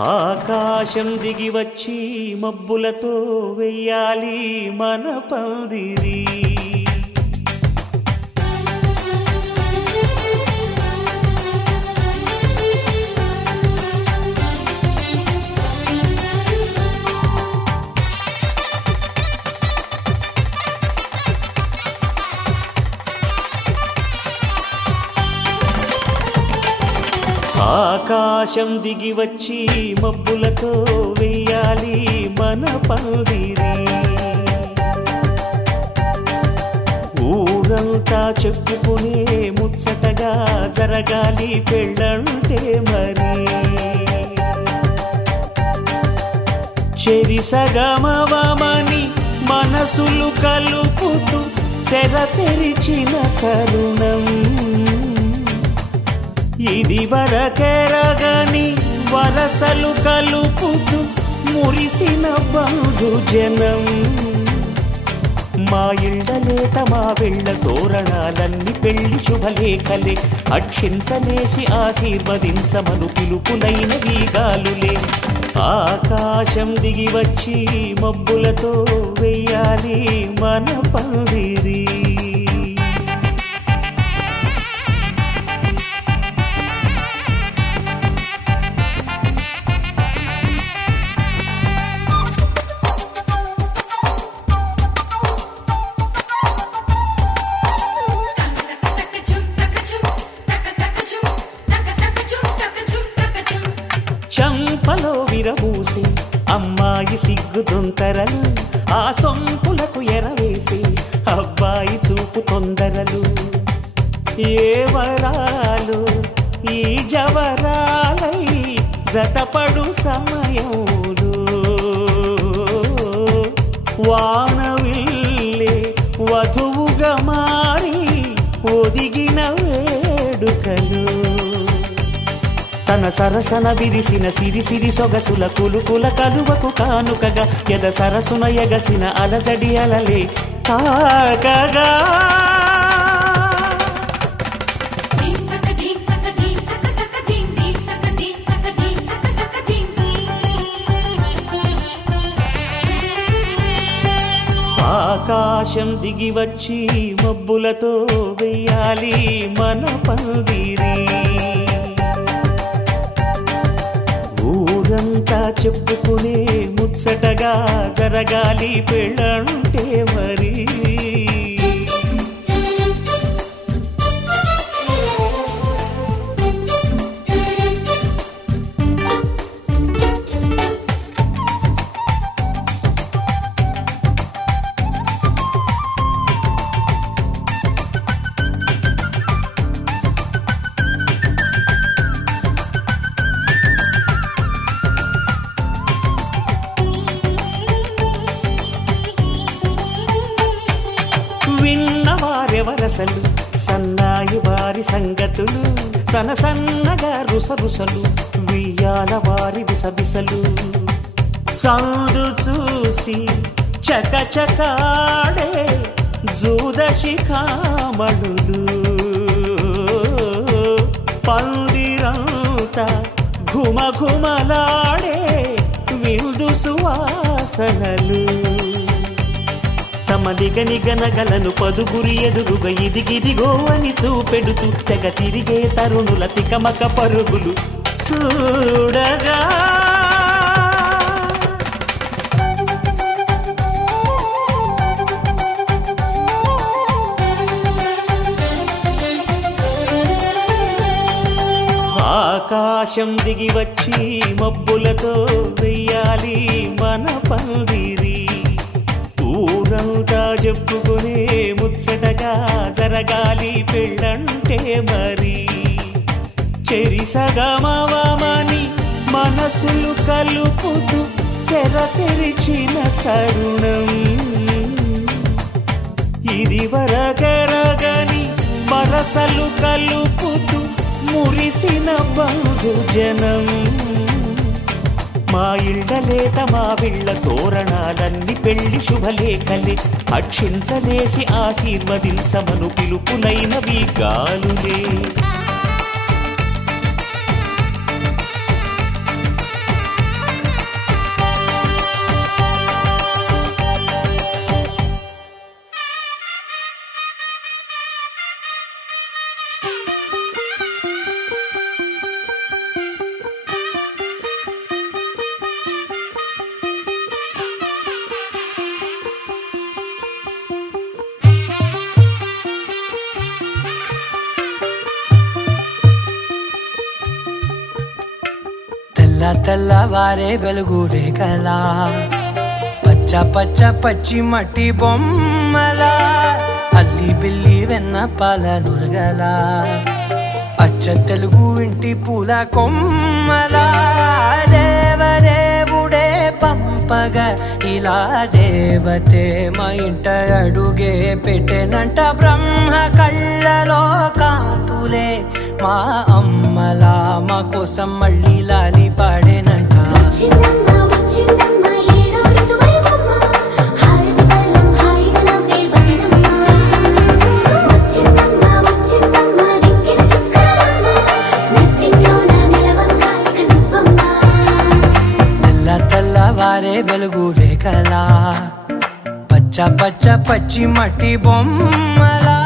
ఆకాశం దిగి వచ్చి మబ్బులతో వెయ్యాలి మన పందిరి. ఆకాశం దిగి వచ్చి మబ్బులతో వెయ్యాలి మన పందిరి. ఊరంతా చెప్పుకునే ముచ్చటగా జరగాలి పెళ్ళంటే మరి. చెరిసగమవమని మనసులు కలుపుతూ తెర తెరిచిన తరుణం ఇది వరకెరగని వరసలు కలుపుతూ మురిసిన బంధుజనం. మా ఇళ్ళలేత మా వెళ్ళ తోరణాలన్నీ పెళ్లి శుభలేఖలే. అక్షింతలేసి ఆశీర్వదించమను పిలుపులైన వీగాలులే. ఆకాశం దిగి వచ్చి మబ్బులతో వెయ్యాలి మన పందిరి. చంపలో విరబూసి అమ్మాయి సిగ్గుదొంతరలు, ఆ సొంపులకు ఎరవేసి అబ్బాయి చూపు తొందరలు. ఏ వరాలు ఈ జవరాలై జతపడు సమయంలో వానవిల్లే వధువుగా మారి ఒదిగిన వేడుకలు. తన సరసన విరిసిన సిరిసిరి సొగసుల కులుకుల కలువకు కానుకగా ఎద సరసున ఎగసిన అలజడి అలలే తాకగా. ఆకాశం దిగి వచ్చి మబ్బులతో వెయ్యాలి మన పందిరి. ఊరంతా చెప్పుకునే ముచ్చటగా జరగాలి పెళ్ళంటే మరి. విన్నవారెవరసలు సన్నాయి వారి సంగతులు, సనసన్నగా రుసరుసలు వియ్యాల వారి విసవిసలు. సందు చూసి చకచకాడే జూదశిఖామణులు, పందిరంతా ఘుమఘుమలాడే విందు సువాసనలు. తమ నిగనిగనగలను పదుగురి ఎదురుగా ఇదిగిదిగో అని చూపెడుతూ తెగ తిరిగే తరుణుల తికమక పరుగులు చూడగా. ఆకాశం దిగి వచ్చి మబ్బులతో వెయ్యాలి మన పందిరి. ఊరంతా చెప్పుకునే ముచ్చటగా జరగాలి పెళ్ళంటే మరి. చెరిసగమవమని మనసులు కలుపుతూ తెర తెరిచిన తరుణం ఇది వరకెరగని వరసలు కలుపుతూ మురిసిన బంధుజనం. మా ఇళ్ళలేత మా వీళ్ళ తోరణాలన్నీ పెళ్లి శుభలేఖలే. అక్షింతలేసి ఆశీర్వదించమను పిలుపులైనవి గాలులే. తెల్లవారే వెలుగు రేఖలా పచ్చ పచ్చ పచ్చి మట్టి బొమ్మల అల్లి బిల్లి వెన్న పాల నురగల అచ్చ తెలుగు ఇంటి పూల కొమ్మల దేవదేవుడే పంపగా ఇలా దేవతే మా ఇంట అడుగే పెట్టెనంట బ్రహ్మ కళ్ళలో కాంతులే మా అమ్మలా మా కోసం మళ్ళీ లాలి పాడేనంట తెల్లవారే వెలుగు రేఖలా పచ్చ పచ్చ పచ్చి మట్టి బొమ్మలా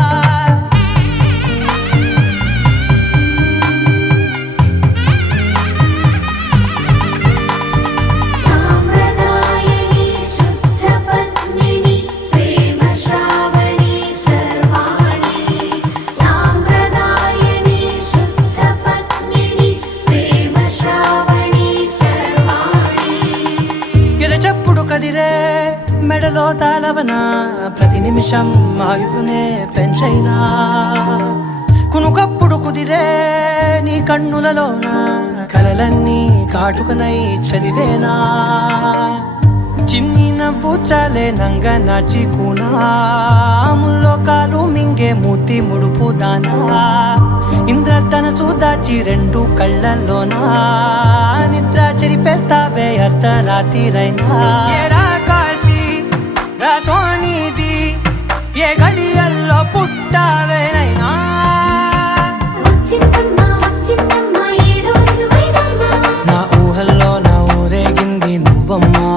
కదిరే మెడలో తాళవన ప్రతి నిమిషం ఆయుధునే పెంచైనా కునుకప్పుడు కుదిరే నీ కన్నులలోన కలలన్నీ కాటుకనై చదివేనా చిన్ని నవ్వు చాలే నంగ నాచి కూనాముల్లో కాలు మింగే మూతి ముడుపు దానా ఇంద్రధనసు దాచి రెండు కళ్ళల్లోనా నిద్ర చెరిపేస్తావే అర్ధరాత్రిరైనా కాశీ రాసోనిది ఏ గడియల్లో పుట్టావేనైనా నా ఊహల్లో నా ఊరేగింది నువ్వమ్మా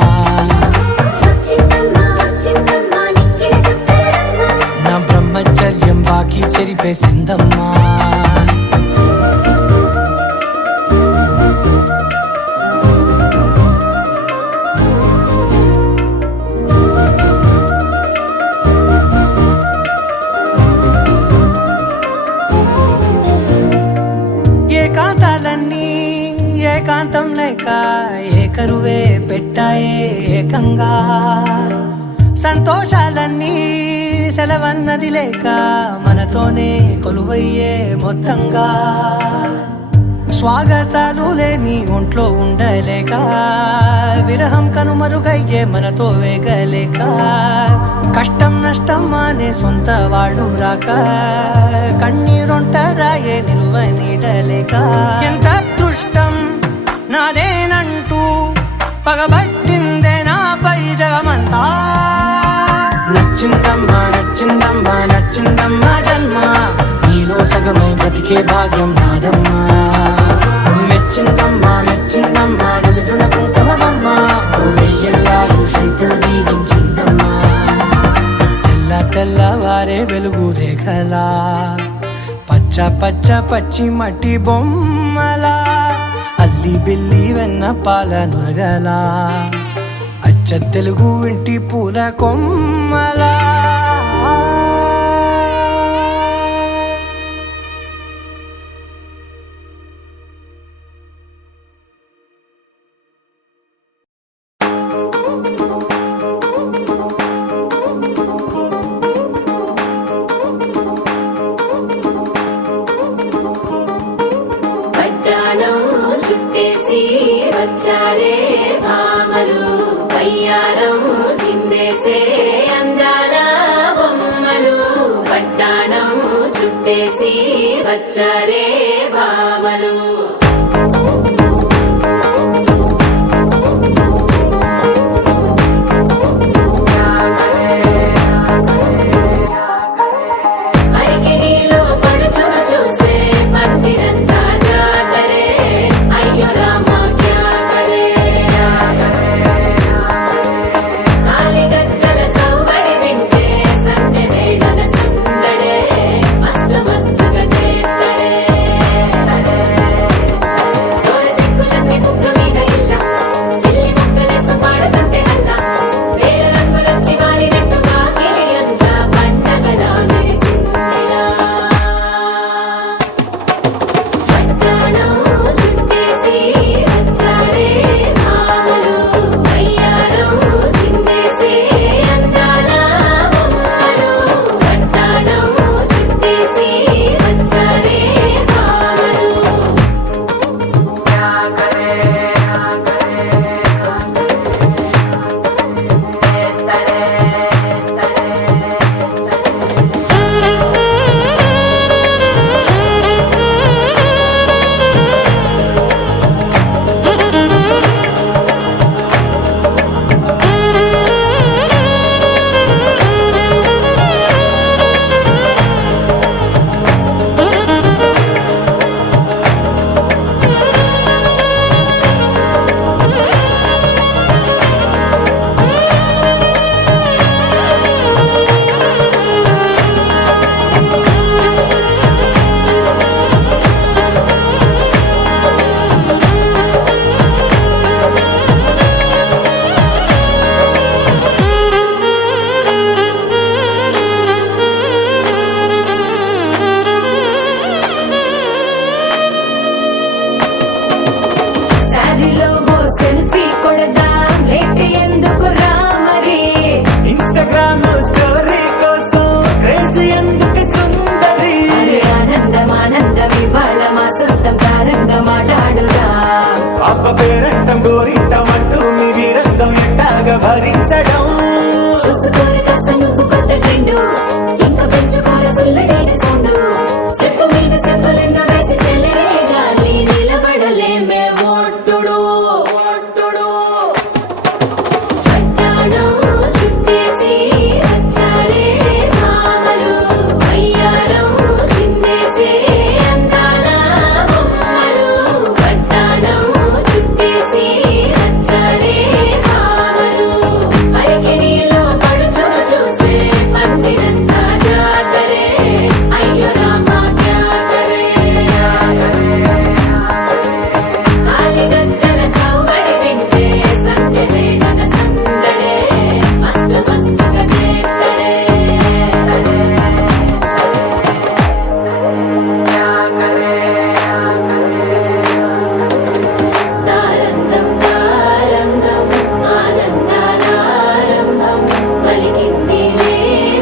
నా బ్రహ్మచర్యం బాకీ చెరిపేసిందమ్మా ఏకాంతం లేక ఏకరువే పెట్టాయే ఏకంగా సంతోషాలన్నీ సెలవన్నది లేక మనతోనే కొలువయ్యే మొత్తంగా స్వాగతాలు లేని ఒంట్లో ఉండలేక విరహం కనుమరుగయ్యే మనతో వేగలేక కష్టం నష్టం అనే సొంత వాళ్ళు రాక కన్నీరొంటరాయే నిలువ నీడలేక ఎంత అదృష్టం నాదేనంటూ పగబట్టిందే నాపై జగమంతా నచ్చిందమ్మా నచ్చిందమ్మా నచ్చిందమ్మా జన్మ నీలో సగమై బ్రతికే భాగ్యం నాదమ్మా మెచ్చిందమ్మా మెచ్చిందమ్మా నిలుచున్న కుంకుమమ్మా వెయ్యల్లాలు శంకులు దీవించిందమ్మా తెల్లవారే వెలుగు రేఖలా పచ్చ పచ్చ పచ్చి మట్టి బొమ్మలా అల్లి బిల్లి వెన్న పాల నురగలా అచ్చ తెలుగు ఇంటి పూల కొమ్మలా చుట్టేసి వచ్చారే భామలు వయ్యారం చిందేసే అందాల బొమ్మలు పట్టాణం చుట్టేసి వచ్చారే భామలు పేరంటం గోరింటం అంటూ మీ వీరంగం ఎట్టాగా భరించడం చూసుకోరు కాస్త నువ్వు కొత్త ట్రెండ్ ఇంకా పెంచుకోరు ఫుల్ డీజే సౌండ్ స్టెప్ మీద స్టెప్పులెన్నో వేసి చెలే గాలి నిలబడలేమే ఒట్టుడు పట్టాణం చుట్టేసి వచ్చారే భామలు వయ్యారం చిందేసే అందాల బొమ్మలు పట్టాణం చుట్టేసి వచ్చారే భామలు అరికిణీలో పడుచును చూస్తే పందిరంతా జాతరే అయ్యో రామా జాతరే కాలిగజ్జల సౌవడి వింటే సంధ్యలే ఘన సందడే మస్తు మస్తుగా చేస్తడే తారంగం తారంగం ఆనందాలారంభం పలికింది రే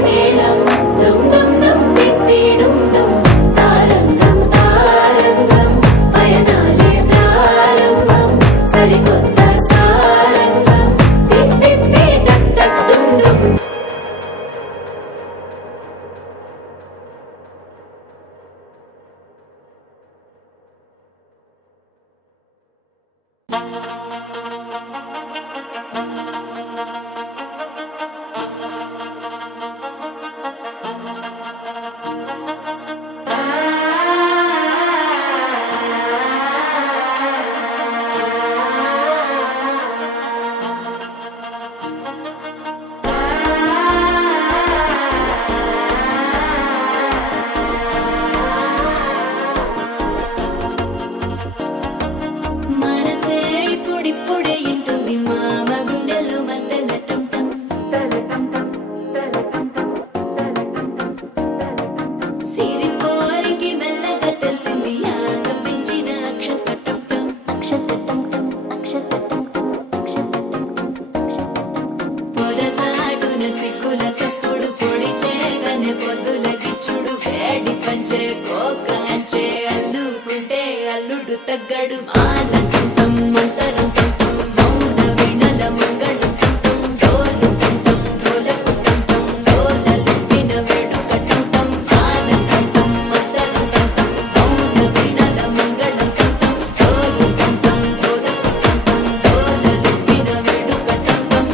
మేళం డుమ్ డుమ్ డుమ్ పిప్పి డుమ్ డుమ్ తారంగం తారంగం పయనాలే ప్రారంభం సరికొత్త సారంగం పిప్పి టక్ టక్ డుమ్ డుమ్ మనసే ఇప్పుడిప్పుడే ఇంటుంది మామ గుండెల్లో మధ్యల టం టం సిరిపోరికి మెల్లగా తెలిసింది ఆశ పెంచిన అక్షత టం టం పొదసాటున సిగ్గుల సప్పుడు పొడి చేయగానే పొద్దుల గిచ్చుడు వేడి పంచే కోక అంచే అల్లుకుంటే అల్లుడు తగ్గడు మాలంటుంటం మంతరం టుంటం మౌన వీణల మంగళం టుంటం డోలు టుంటం డోలకు టుంటం డోలలు విన వేడుక టుంటం మాలంటుంటం మంతరం టుంటం మౌన వీణల మంగళం టుంటం డోలు టుంటం డోలకు టుంటం డోలలు విన వేడుక టుంటం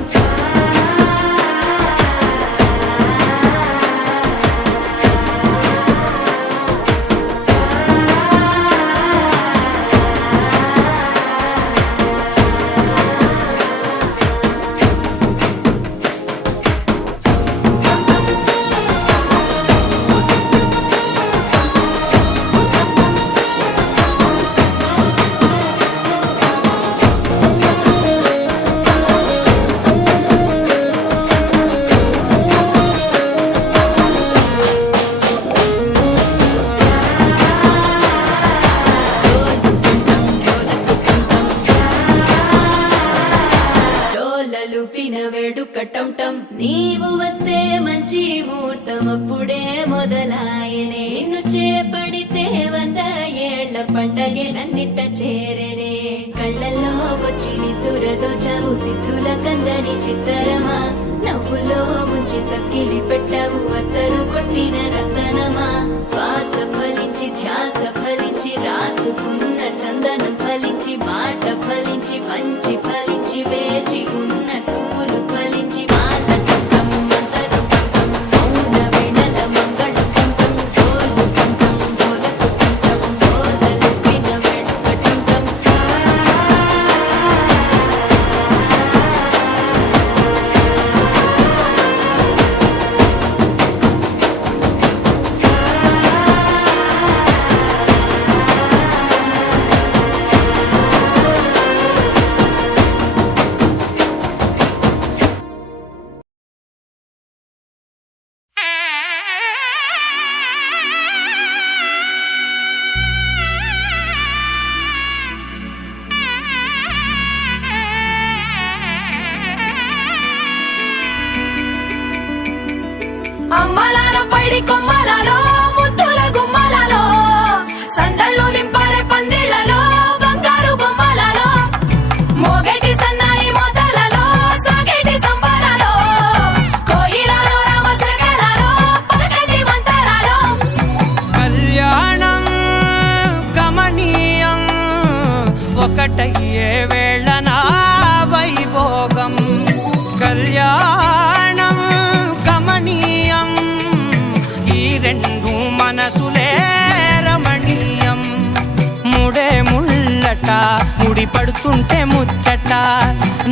డోలలుపిన వేడుక టం టం నీవు వస్తే మంచి ముహూర్తం అప్పుడే మొదలాయనే నిన్ను చేపడితే 100 ఏళ్ల పండగే నన్నిట్ట చేరనే కళ్ళల్లో వచ్చి నిద్దురతో చావు సిద్ధుల కందని చిత్తరమా నవ్వులో ముంచి చక్కిలి పెట్టావు అత్తరు కొట్టిన రతనమా శ్వాస ఫలించి ధ్యాస ఫలించి రాసుకున్న చందనం ఫలించి మాట ఫలించి మంచి ఫలించి వేచి ఉన్న చూపులు ఫలించి మాల టుంటం మంతరం టుంటం మౌన వీణల మంగళం టుంటం డోలు టుంటం డోలకు టుంటం డోలలు విన వేడుక టుంటం ఒకటయ్యే వేళన వైభోగం కళ్యాణం కమనీయం ఈ రెండు మనసులే రమణీయం ముడే ముళ్ళట ముడి పడుతుంటే ముచ్చట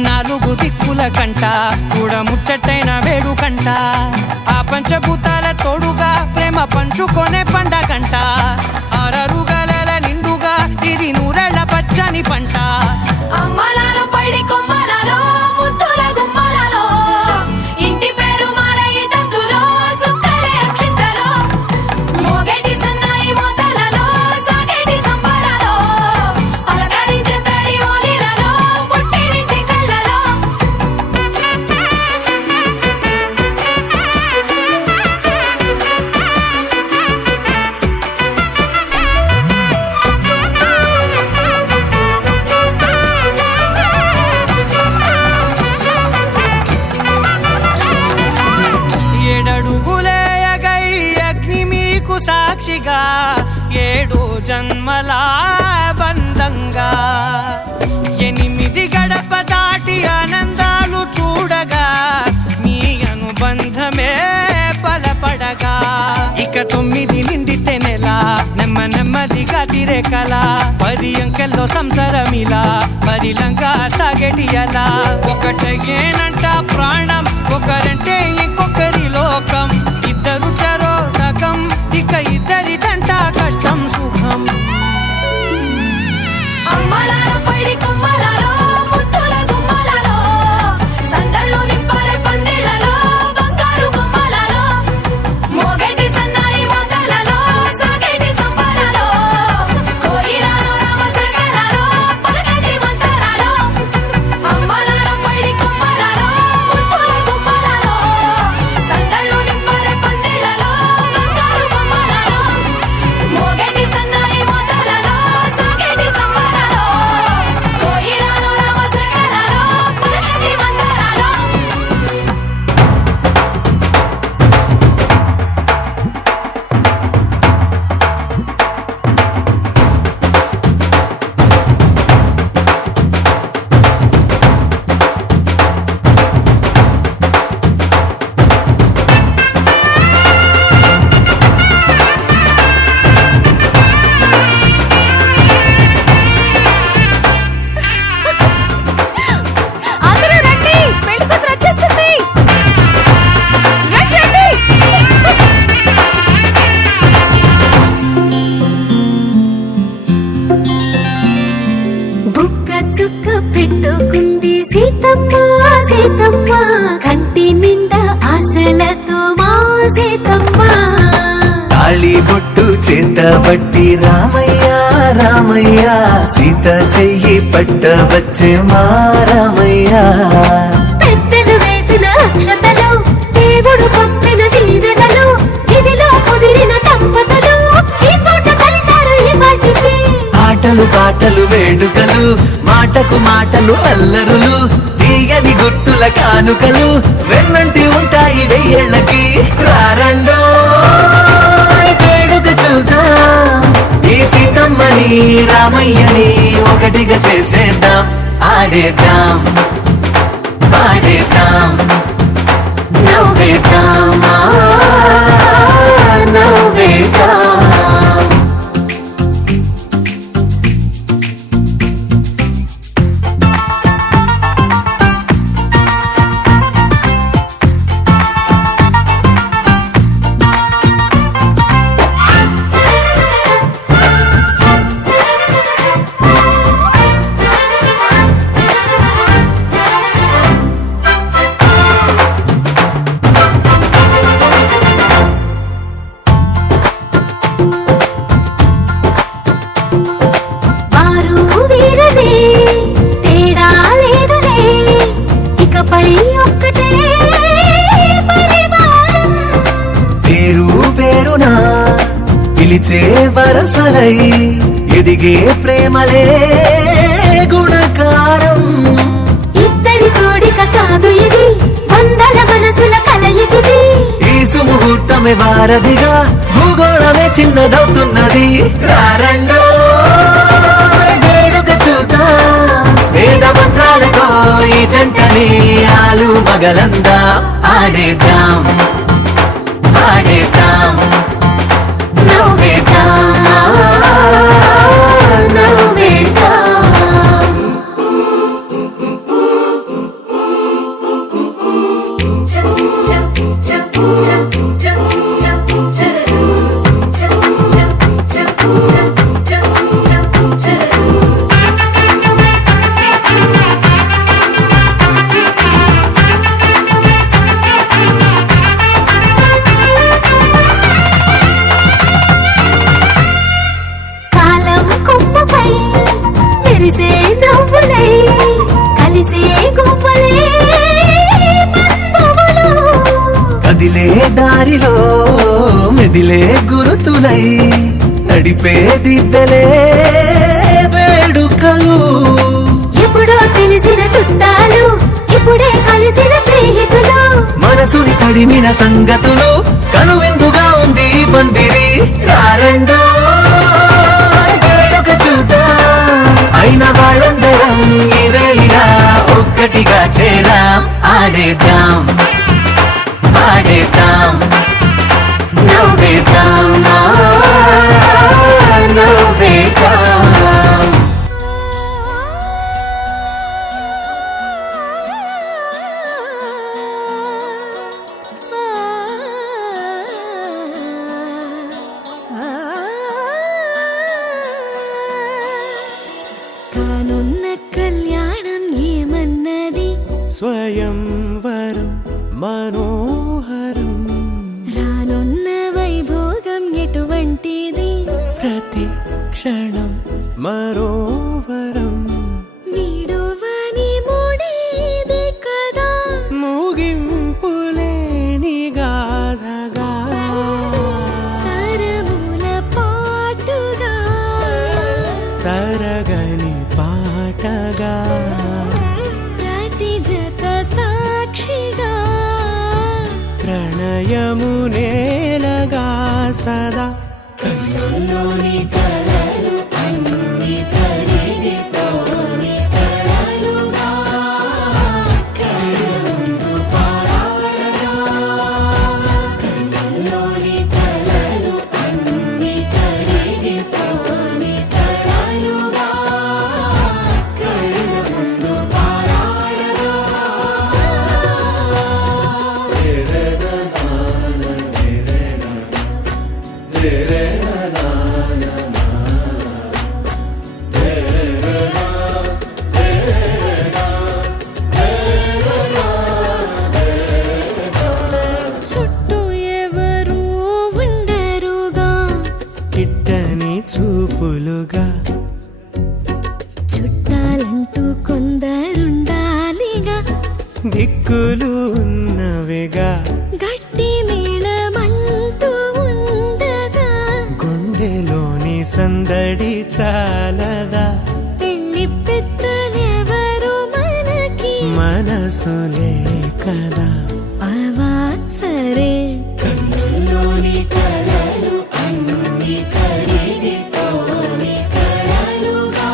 నాలుగు దిక్కుల కంట చూడ ముచ్చటైన వేడుకంట ఆ పంచభూతాల తోడుగా ప్రేమ పంచుకొనే పండగంట ఆరరుగల నిండుగా ఇది నూరెళ్ళ పచ్చని పంట అమ్మలాలో పడి కొమ్మలలో ముద్దుల గుమ్మలలో ఇంటి పేరు మారయి తందులో చుక్కలే అక్షింతలో మోగేటి సన్నాయి మోతలలో సాగేటి సంబరాలో అలకరించే తడి ఓలిలలో పుట్టినింటి కళ్ళలో ఏడడుగులేయగై అగ్ని మీకు సాక్షిగా ఏడు జన్మల బంధంగా 8 గడప దాటి ఆనందాలు చూడగా మీ అనుబంధమే బలపడగా ఇక 9 నిండితే నెల నెమ్మదిగా తిరేకల 10 అంకెల్లో సంసారమిలా పరిలంగా సాగేటి అలా ఒకటేనంట ప్రాణం ఒకరంటే ఇంకొకరి లోకం ఇద్దరు చరో సగం ఇక ఇద్దరిదంట కష్టం సుఖం అమ్మలాలో పడి కొమ్మలలో ముద్దుల గుమ్మలలో సందళ్ళు నింపరే పందిళ్ళలో బంగారు గుమ్మలలో మోగేటి సన్నాయి మోతలలో సాగేటి సంబరాలో కోయిలలో రామసగలలో పలకటి మంతరాలో అమ్మలాలో పడి కొమ్మలలో ముద్దుల గుమ్మలలో సందళ్ళు నింపరే పందిళ్ళలో బంగారు గుమ్మలలో మోగేటి సన్నాయి మోతలలో సాగేటి సంబరాలో కోయిలలో రామసగలలో పలకటి మంతరాలో అందరూ రండి పెళ్లి కూతురు వచ్చేస్తుంది రండి రండి బుక్క చుక్క పెట్టుకుంది సీతమ్మ సీతమ్మ కంటి నిండా ఆశలతో మా సీతమ్మ తాళి బొట్టు చేతబట్టి రామయ్య రామయ్య సీత చెయ్యి పట్టవచ్చే మా రామయ్య పెద్దలు వేసిన అక్షతలు దేవుడు పంపిన దీవెనలు ఇవిలో కుదిరిన దంపతులు ఈ చోట కలిసారు ఈ వాటికి ఆటలు పాటలు వేడుకలు మాటకు మాటలు అల్లరులు తీయని గుర్తుల కానుకలు వెన్నంటి ఉంటాయి 1000 ఏళ్ళకి రారండో వేడుక చూద్దాం ఈ సీతమ్మని రామయ్యని ఒకటిగా చేసేద్దాం ఆడేద్దాం పాడేద్దాం నవ్వేద్దాం నవ్వేద్దాం పిలిచే వరసలై ఎదిగే ప్రేమలే గుణకారం. ఇద్దరి కోడిక కాదు ఇది, వందల మనసుల కలయికిది. ఈ సుముహూర్తమే వారధిగా, భూగోళమే చిన్నదవుతున్నది. రారండో వేడుక చూద్దాం, వెంటనే ఆలు మగలందా ఆడేద్దాం ఆడేద్దాం నవ్వేద్దాం నవ్వేద్దాం కాలం కొమ్మపై మెరిసే నవ్వులై కలిసే గువ్వలే బంధువులు కదిలే దారిలో మెదిలే గురుతులై నడిపే దివ్యలే వేడుకలు ఎప్పుడో తెలిసిన చుట్టాలు ఇప్పుడే కలిసిన స్నేహితులు మనసుని తడిమిన సంగతులు కనువిందుగా ఉంది ఈ పందిరి రారండో వేడుక చూద్దాం అయిన వాళ్ళందరం ఈ వేళ ఒక్కటిగా చేరాం ఆడేద్దాం ఆడేద్దాం నవ్వేద్దాం నవ్వేద్దాం కానున్న కళ్యాణం ఏమన్నది స్వయంవరం మనోహరం రానున్న వైభోగం ఎటువంటిది ప్రతి క్షణం మరోవరం వీడువని మూడేది కదా ముగింపులేని గాథగా తరముల పాటుగా తరగని పాటగా ప్రతి జత సాక్షిగా ప్రణయము నేలగా సదా కన్నుల్లోని కలలు అన్ని కరిగిపోని కలలుగా కళ్ళ ముందు పారాడగా కన్నుల్లోని కలలు అన్ని కరిగిపోని కలలుగా కళ్ళ ముందు పారాడగా చుట్టూ ఎవరు ఉండరుగా కిట్టని చూపులుగా చుట్టాలంటూ కొందరుండాలిగా దిక్కులు ఉన్నవిగా గట్టి మేళమంటూ ఉండగా గుండెలోని సందడి చాలదా పెళ్లి పెద్దలెవరు మనకి మనసులే కదా అవా సరే కన్నుల్లోని కలలు అన్ని కరిగిపోని కలలుగా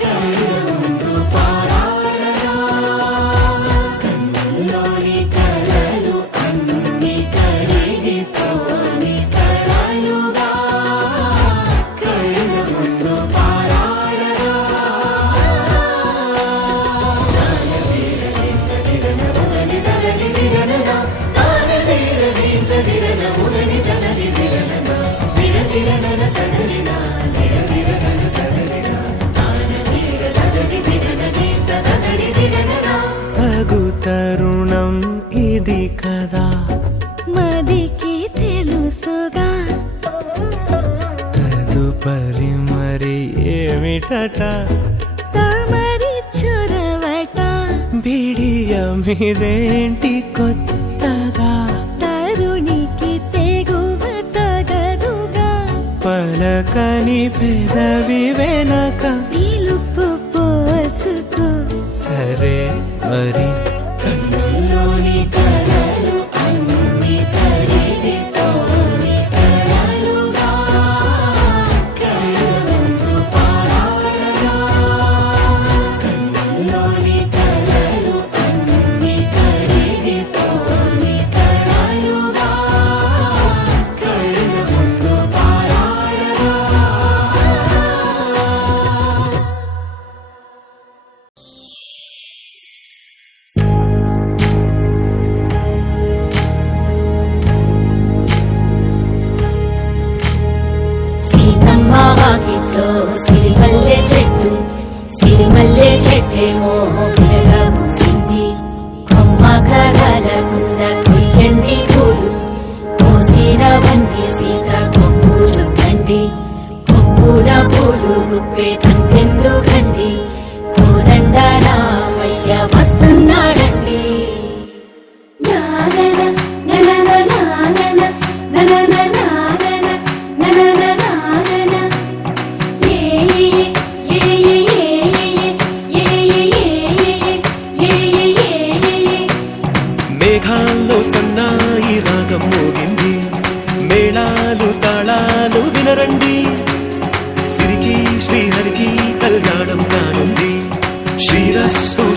కళ్ళ ముందు పారాడగా కన్నుల్లోని కలలు అన్ని కరిగిపోని కలలుగా కళ్ళ ముందు పారాడగా తగు తరుణం ఇది కదా మదికి తెలుసుగా తదుపరి మరి ఏమిటట తమరి చొరవట బిడియమిదేంటి కొత్తగా తరుణికి తెగువ తగదుగా పలకని పెదవి వెనక పిలుపు పోల్చుకో సరే మరి కన్నుల్లోని కలలు అన్ని కరిగిపోని కలలుగా కళ్ళ ముందు పారాడగా కన్నుల్లోని కలలు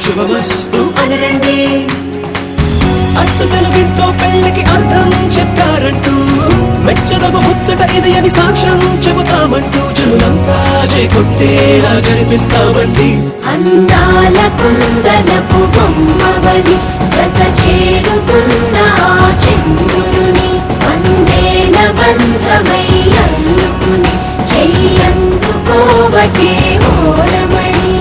శుభమస్తు అని రండి. అచ్చ తెలుగింట్లో పెళ్లికి అర్థం చెప్పారంటూ మెచ్చదగు ముచ్చట ఇది అని సాక్ష్యం చెబుతామంటూ జనులంతా జై కొట్టేలా జరిపిస్తామండి. అందాల కుందనపు బొమ్మవని జత చేరుకున్న ఆ చంద్రుని వందేల బంధమై అల్లుకుని చెయ్యందుకోవటే ఓరమణి.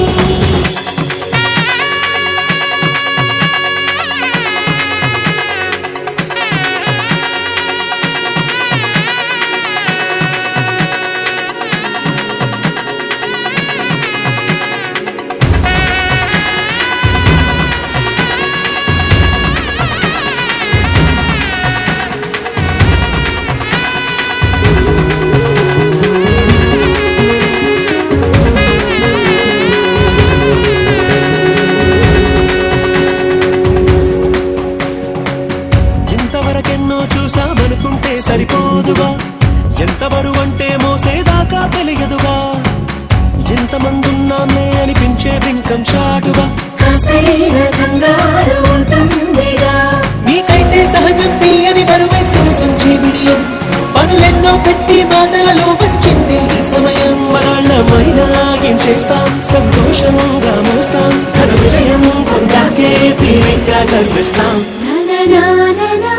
ఇంతవరకెన్నో చూసామనుకుంటే సరిపోదుగా, ఎంత బరువంటే మోసేదాకా తెలియదుగా, ఎంతమందున్నామే అనిపించే బింకం చాటుగా కాస్తైన కంగారు ఉంటుందిగా, మీకైతే సహజం తీయని బరువై సరసించే బిడియం, పనులెన్నో పెట్టి మాటలలో వచ్చింది ఈ సమయం. మనాళ్ళమైనా ఏం చేస్తాం, సంతోషంగా మోస్తాం, ఘన విజయం పొందాకే తీరిగ్గా గర్విస్తాం. నననాననానననా.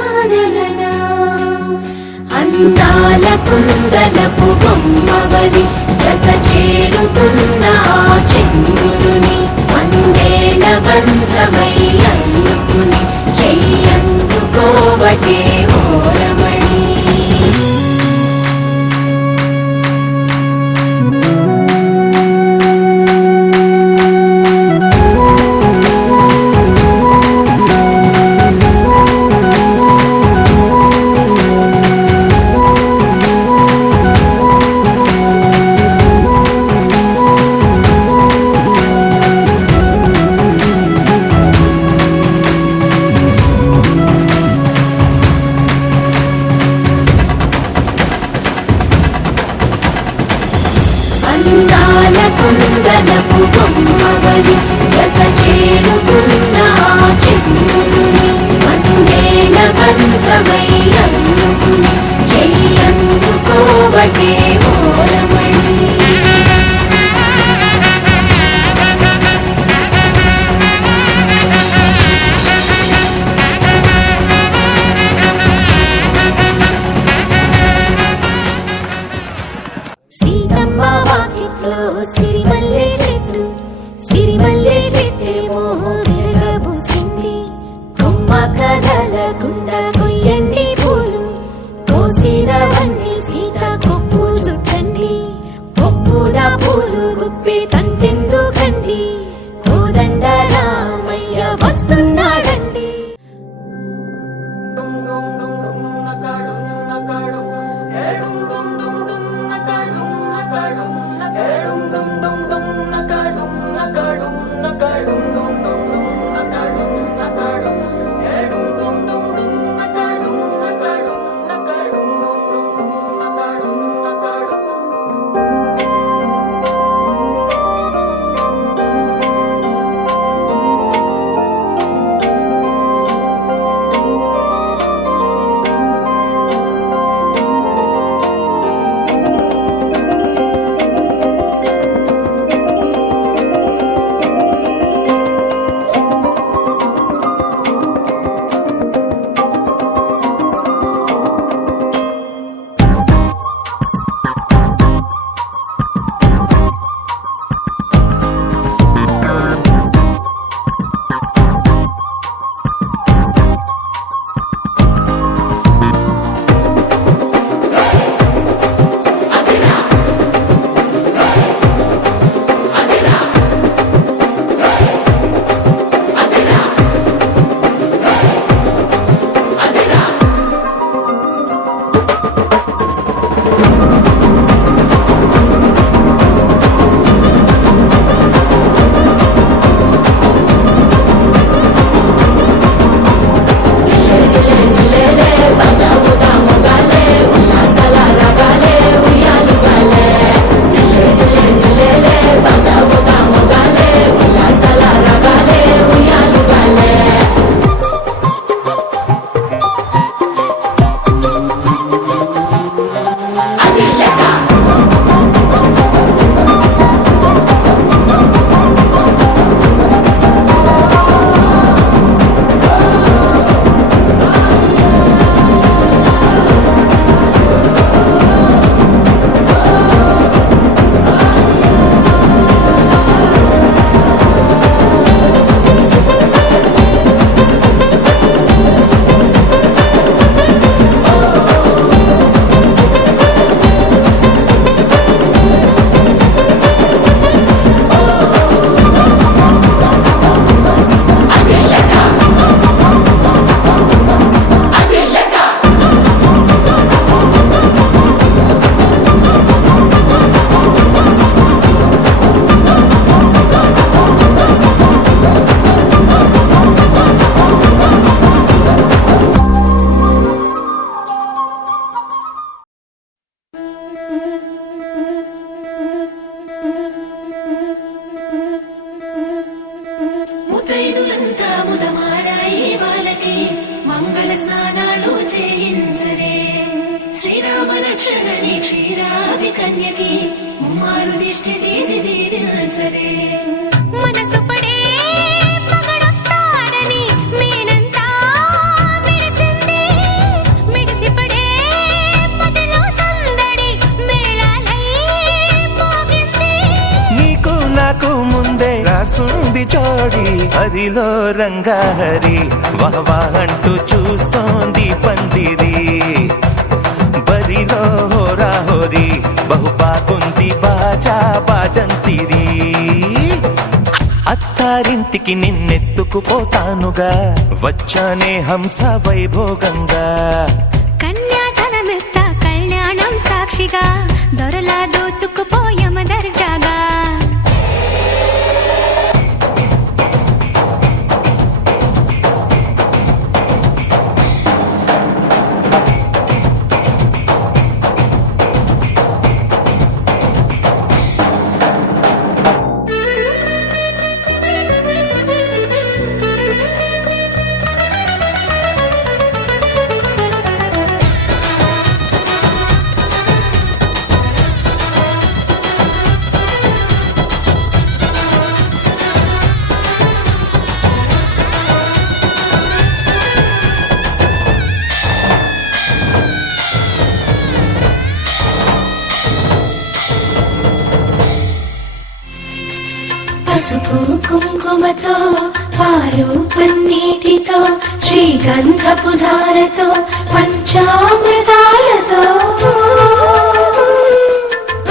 అందాల కుందనపు బొమ్మవని జత చేరుకున్న ఆ చంద్రుని వందేల బంధమై అల్లుకుని చెయ్యందుకోవటే ఓరమణి. అందాల కుందనపు బొమ్మవని జత చేరుకున్న ఆ చంద్రుని వందేల బంధమై అల్లుకుని చెయ్యందుకోవటే ఓరమణి. సీతమ్మ వాకిట్లో సిరిమల్లె చెట్టు, సిరిమల్లె చెట్టేమో విరగబూసింది. కొమ్మ కదలకుండా కొయ్యండి పూలు, కోసినవన్నీ సీత కొప్పు చుట్టండి. కొప్పున పూలు గుప్పే తంతెందుకండి, కోదండ రామయ్య వస్తున్నాడండి. కన్యని ముమ్మారు దిష్టి తీసి దీవించరే మనసు పడే మగడొస్తాడని మేనంతా మెరిసింది మిడిసి పడే పదిలో సందడి మేళాలై మోగింది నీకు నాకు ముందే రాసుంది జోడి హరిలో రంగాహరి వహవా అంటూ చూస్తోంది పందిరి బరిలో హోరా హోరి బహు బాగుంది బాజా బాజంతిరి అత్తారింటికి నిన్నెత్తుకుపోతానుగా వచ్చానే హంస వైభోగంగా కన్యాధనమిస్తా కళ్యాణం సాక్షిగా దొరలా దోచుకుపోయమ దర్జాగా పసుపు కుంకుమతో పాలు పన్నీటితో శ్రీగంధపు ధారతో పంచామృతాలతో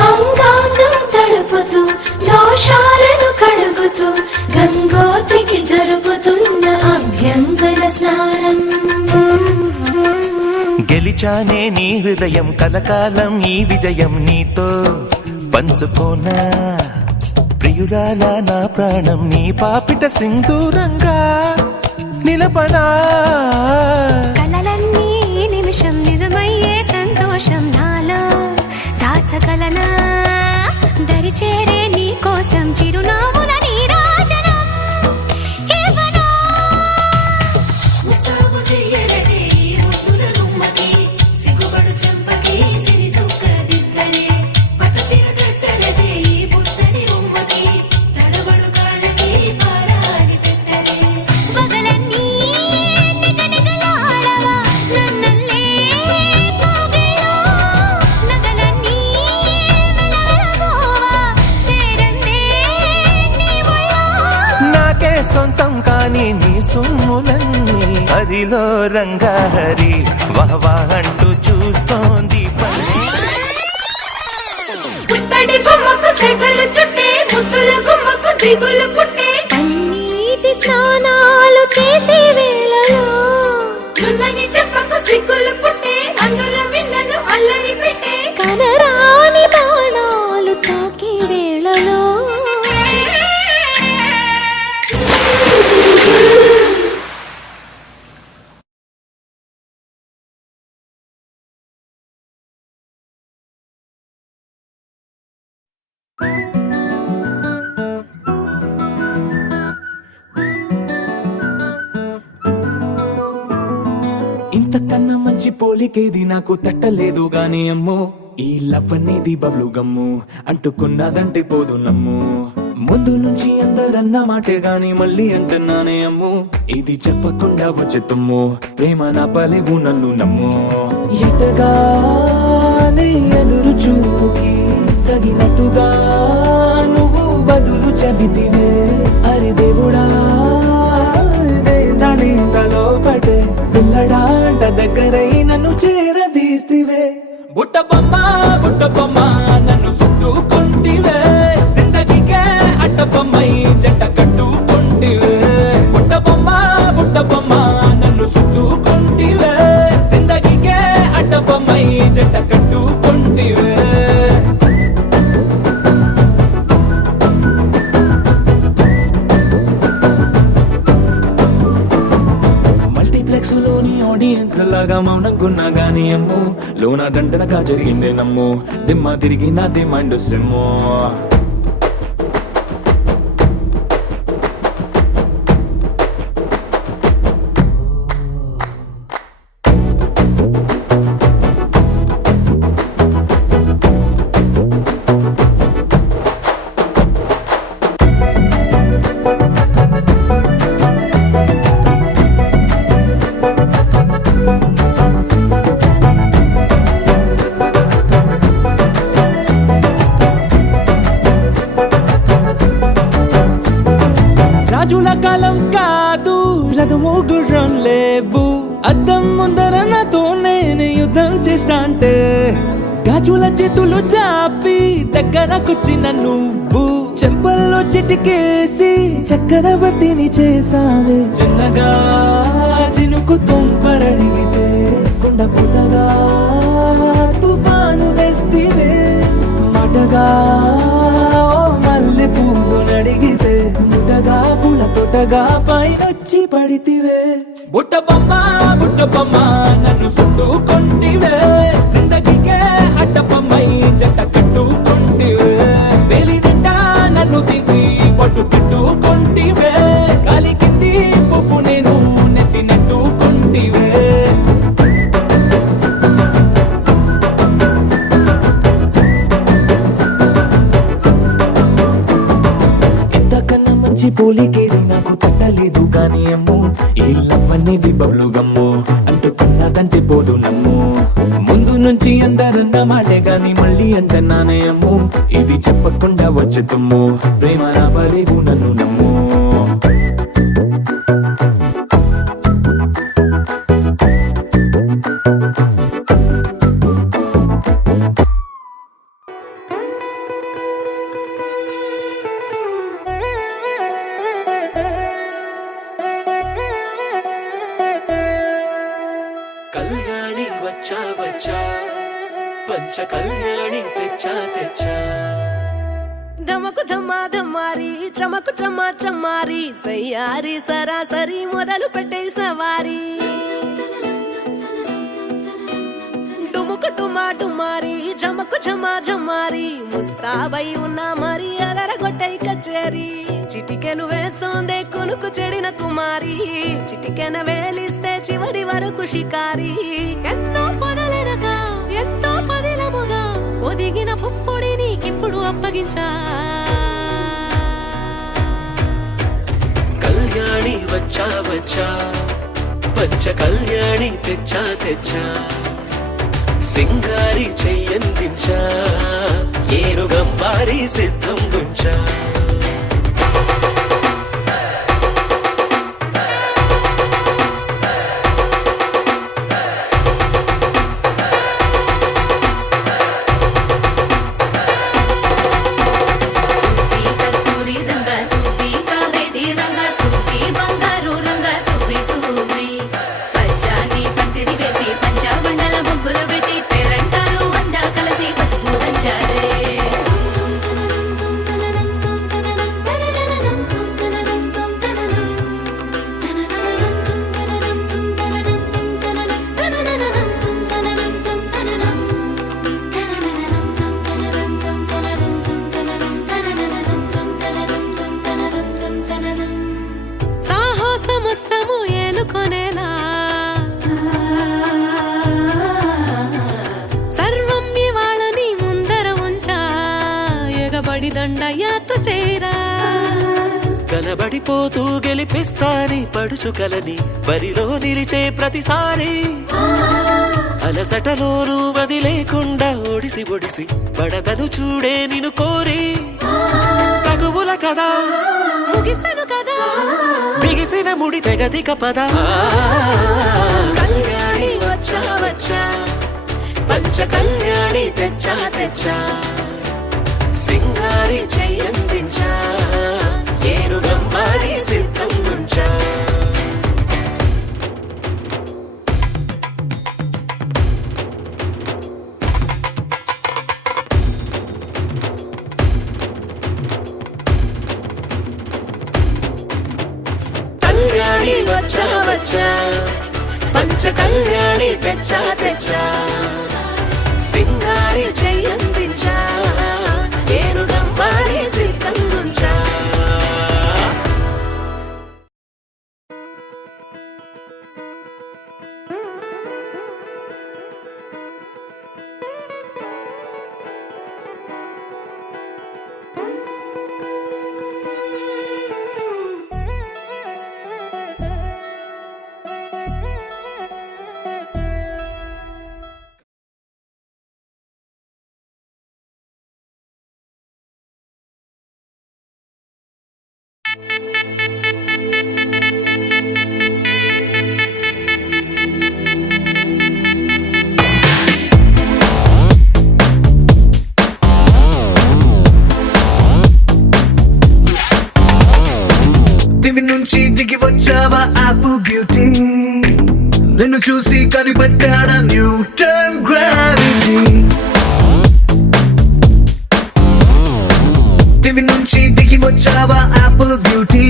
అంగాంగం తడుపుతూ దోషాలను కడుగుతూ గంగోత్రికి జరుపుతున్న అభ్యంగన స్నానం గెలిచానే నీ హృదయం కలకాలం ఈ విజయం నీతో పంచుకోనా ప్రియురాలా నా ప్రాణం నీ పాపిట సింధూరంగా నిలపనా కలలన్నీ నిమిషం నిజమయ్యే సంతోషం నాలో దాచగలనా దరిచేరే నీ కోసం చిరునవ్వుల నీరాజనం ఇవ్వనా ముస్తాబు చెయ్యరటే ఈ ముద్దుల గుమ్మకి సిగ్గుపడు చెంపకి సిరి చుక్క దిద్దరే పట్టు చీర కట్టరటే ఈ బుత్తడి బొమ్మకి తడబడు కాళ్ళకి పారాడి పెట్టరే పగలన్నీ నిగనిగలాడవా నన్నల్లే కోగిలో నగలన్నీ వెలవెలబోవా చేరందే నీ ఒళ్ళో నాకే సొంతం కాని నీ సొమ్ములన్నీ హరిలో రంగాహరి వహవా అంటూ చూస్తోంది పుత్తడి బొమ్మకు సెగలు చుట్టే ముద్దుల గుమ్మకు దిగులు పుట్టే కన్నీటి స్నానాలు చేసే వేళలో నున్నని చెప్పకు సిగ్గులు పుట్టే అన్నుల విన్నను అల్లరి పెట్టే కనరాని బాణాలు తాకే వేళలో ఇంతకన్నా మంచి పోలికేది నాకు తట్టలేదు గాని అమ్మో ఈ లవ్ అనేది బబ్లు గమ్ము అంటుకున్నదంటే పోదు నమ్ము ముందు నుంచి అందరన్న మాటే గాని మళ్ళీ అంటున్నానే అమ్ము ఇది చెప్పకుండా వచ్చే తుమ్ము ప్రేమ నా పలేవు నన్ను నమ్ము ఎటగానే ఎదురు చూకి తగినట్టుగా నువ్వు బదులు చెబితివే అరే దేవుడా దాని తలో పడే పిల్లడాంట దగ్గరై నన్ను చేరదీస్తివే బుట్ట బొమ్మ నన్ను చుట్టుకుంటివే జిందగీకే అట్ట బొమ్మై జంట కట్టుకుంటివే బుట్ట బొమ్మ నన్ను చుట్టుకుంటివే జిందగీకే అట్ట బొమ్మై జంట కట్టుకుంటివే ఆడియన్స్ లాగా మౌనంకున్నా గానీ అమ్ము లోన దండనగా జరిగిందే నమ్ము దిమ్మ తిరిగి నాది మైండ్ సిమ్ము రాజుల కాలం కాదు, రథము గుర్రం లేవు, అద్దం ముందర నాతో నేను యుద్ధం చేస్తా అంటే గాజుల చేతులు చాపి దగ్గరకొచ్చిన నువ్వు చెంపల్లో చిటికేసి చక్రవర్తిని చేసావే. చిన్నగా చినుకు తుంపరడిగితే కొండ పుటగా తుఫాను తెస్తివే. మాటగా మల్లె పువ్వు నడిగితే ముటగా పూల తోటగా పైనొచ్చి పడితివే. బుట్ట బొమ్మ నన్ను చుట్టుకొంటివే, జిందగీకే అడ్డపమ్మై జంట కట్టుకొంటివే. వేలి నిండా నన్ను తీసి పట్టు పెట్టుకొంటివే, గాలి కింది పువ్వు నేను నెత్తి నెట్టుకొంటివే. ఇంతకన్నా మంచి పోలికేది నాకు తట్టలేదు కానీ అమ్మో, ఈ లవ్ అనేది బబ్లు గమ్ము, అంటుకున్నదంటే పోదు నమ్ము. ముందు నుంచి అందరన్న మాటే గాని మళ్ళీ అంటున్నానే అమ్ము, ఇది చెప్పకుండా వచ్చే తుమ్ము, ప్రేమ రాబలేవు నన్ను నమ్ము. కళ్యాణి వచ్చా వచ్చా, పంచ కళ్యాణి తెచ్చా తెచ్చా. ధమకు ధమ్మా ధమ్మారి చమకు చమ్మా చమ్మారి సయ్యారి సరాసరి మొదలు పెట్టే సవారి. డుముకు టుమా టుమారి జమకు ఝమా ఝమ్మారి ముస్తాబై ఉన్నా మరి అలరగొట్టై కచేరి. చిటికెను వేస్తోందే కొనుకు చెడిన కుమారి, చిటికెన వేలిస్తే చివరి వరకు షికారి. ఎన్నో పొదలెనక ఎంతో పదిలముగా ఒదిగిన పుప్పొడి నీకిప్పుడు అప్పగించా. కళ్యాణి వచ్చా వచ్చా, పంచ కళ్యాణి తెచ్చా తెచ్చా. సింగారి చెయ్యందించా, ఏనుగంబారి సిద్ధం గుంచా. దండయాత్ర చేరా కనబడిపోతూ గెలిపిస్తాని పడుచుకలని బరిలో నిలిచే ప్రతిసారి. అలసటలోనూ వదిలేకుండా ఒడిసి ఒడిసి పడదను చూడే నిన్ను కోరి. తగువుల కదా ముగిసను కదా బిగిసిన ముడి తెగదిక పద. కళ్యాణి వచ్చా వచ్చా, పంచ కళ్యాణి తెచ్చా తెచ్చా. సింగారి చెయ్యందించా, ఏనుగంబారి సిద్ధం గుంచా. కళ్యాణి వచ్చా వచ్చా, పంచ కళ్యాణి తెచ్చా తెచ్చా. సింగారి చెయ్యందించా, ఏనుగంబారి సిద్ధం గుంచా. దివి నుంచి దిగి వచ్చావా యాపిల్ బ్యూటీ నిన్ను చూసి కనిపెట్టాడా న్యూటన్ గ్రావిటీ దివి నుంచి దిగి వచ్చావా యాపిల్ బ్యూటీ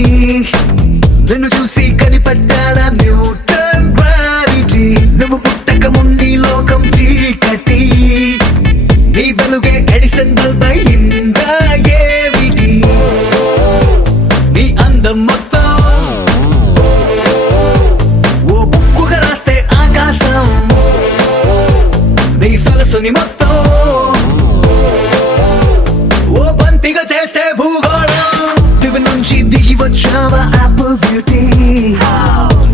నిన్ను చూసి కనిపెట్టాడా న్యూటన్ గ్రావిటీ నువ్వు పుట్టక ముందు లోకం చీకటి నీ వెలుగే ఎడిసన్ బల్బ్ అయిందా ఏమిటి నీ అందం మొత్తం ఓ బుక్కుగా రాస్తే ఆకాశం నీ సరస్సుని మొత్తం ఓ బంతిగా చేస్తే భూగోళం దివి నుంచి దిగి వచ్చావా యాపిల్ బ్యూటీ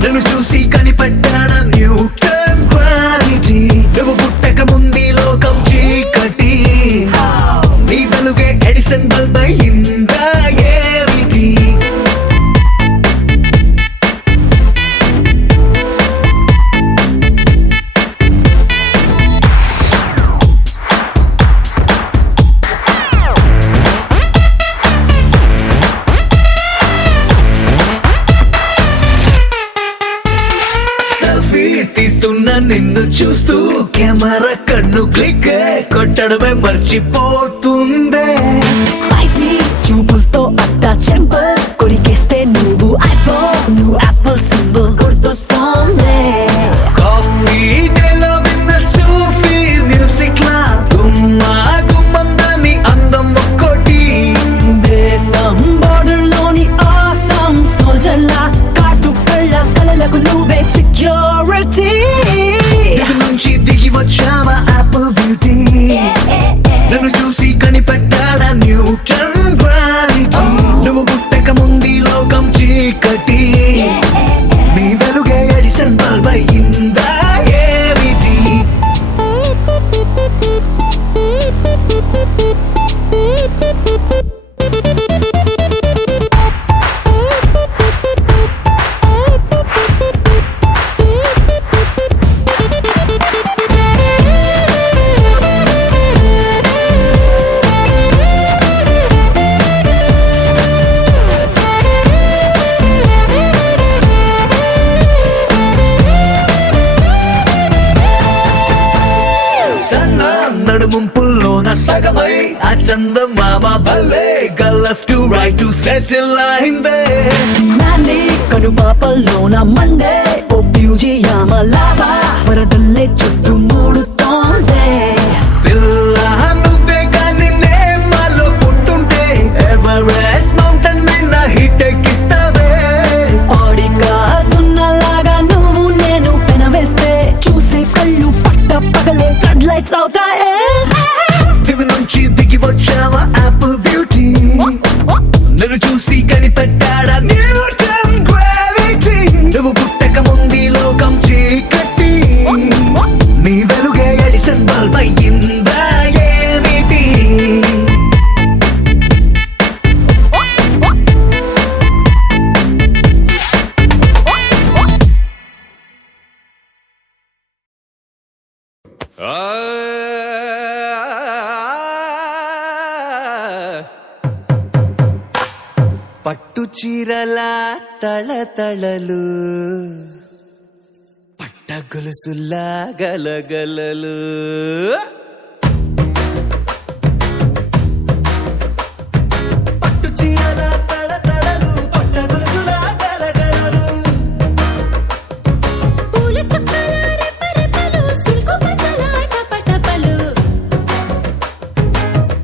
నన్ను చూసి కనిపెట్టాడా న్యూటన్ గ్రావిటీ నువ్వు పుట్టక ముందు లోకం చీకటి నీ వెలుగే ఎడిసన్ బల్బ్ అయిందా ఏమిటి సెల్ఫీ తీస్తున్నా నిన్ను చూస్తూ కెమెరా కన్ను క్లిక్ కొట్టడమే మర్చిపోతుందే స్పైసీ చూపులతో అట్టా చెంపల్ కొరికేస్తే నువ్వు ఐఫోన్ నువ్వు యాపిల్ సింబల్ గుర్తొస్తోంది కాఫీ డేలో విన్న సూఫీ మ్యూజిక్ లా గుమ్మా గుమ్మందని అందం ఒక్కోటి దేశం బోర్డర్ లోని ఆసం సోల్జర్ లా కాటు కళ్ళ కలలకు నువ్వే సెక్యూరిటీ దిగి నుంచి దిగి వచ్చావా యాపిల్ బ్యూటీ నన్ను చూసి కనిపెట్టాడా న్యూటన్ గ్రావిటీ నువ్వు పుట్టక ముందు లోకం చీకటి నీ వెలుగే ఎడిసన్ బల్బ్ అయిందా ఏమిటి సన్న నడుముంపుల్లోన సగమై ఆ చందమామ భలే left to right to settle అయిందే నాని కనుపాపల్లోన మండే ఓ బ్యూజియామ లాభా వరదల్లే చుట్టూ మూడుతోందే పిల్ల నువ్వే కానీ నేమాలో పుట్టుంటే ఎవరెస్ట్ మౌంటైన్ మీద హిట్ ఎక్కిస్తావే ఓడిగా సున్నలాగా నువ్వు నేను పెనవేస్తే చూసే కళ్ళు పట్ట పగలే ఫ్లడ్ లైట్స్ అవుతాయే దివి నుంచి దిగి వచ్చావా యాపిల్ బ్యూటీ నన్ను చూసి కనిపెట్టాడా న్యూటన్ గ్రావిటీ నువ్వు పుట్టక ముందు లోకం చీకటి నీ వెలుగే ఎడిసన్ బల్బ్ అయిందా ఏమిటి పట్టు చీరల తళతళలు పట్ట గొలుసుల్లా గలగలలు పట్టు చీరల తళతళలు పట్ట గొలుసుల్లా గలగలలు పూల చుక్కల రెపరెపలు సిల్కు మచ్చల టపటపలు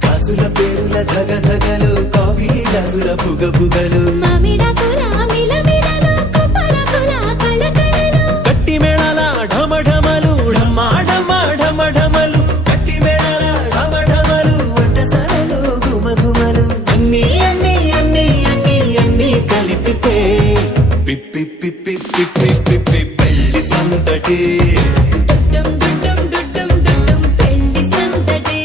కాసుల పేరుల ధగధగలు కాఫీ గ్లాసుల బుగబుగలు మామిడాకుల మిలమిలలు కొప్పరకుల కళకళలు గట్టి మేళాల ఢమఢమలు ఢమ్మా ఢమ్మా ఢమఢమలు గట్టి మేళాల ఢమఢమలు వంటసాలలో గుమగుమలు అన్నీ అన్నీ అన్నీ అన్నీ అన్నీ కలిపితే పిప్పి పిప్పి పిప్పి పిప్పి పెళ్లి సందడి డుడ్డం డుడ్డం డుడ్డం డుడ్డం పెళ్లి సందడి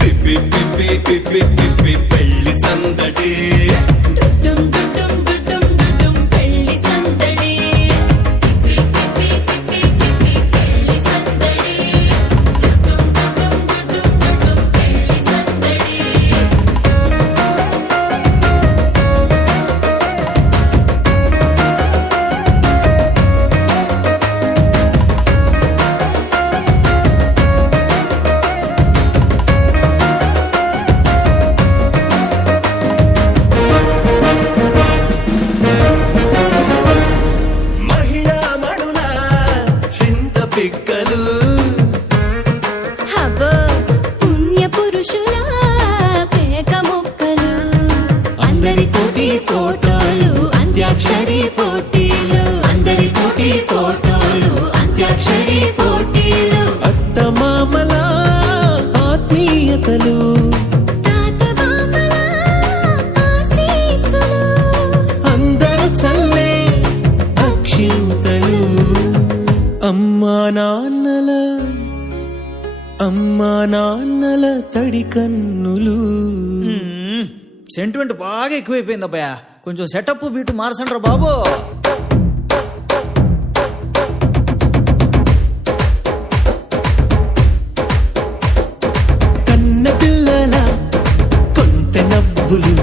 పిప్పి పిప్పి పిప్పి పిప్పి పెళ్లి సందడి డుడ్డం డుడ్డం డుడ్డం డుడ్డం పెళ్లి సందడి పిప్పి పిప్పి పిప్పి పిప్పి పెళ్లి సందడి డుడ్డం డుడ్డం డుడ్డం డుడ్డం పెళ్లి సందడి అమ్మా నాన్నల తడి కన్నులు. సెంటిమెంట్ బాగా ఎక్కువైపోయింది అబ్బాయా, కొంచెం సెటప్ బీటు మార్చండ్రా బాబు. కన్న పిల్లల కొంత నవ్వులు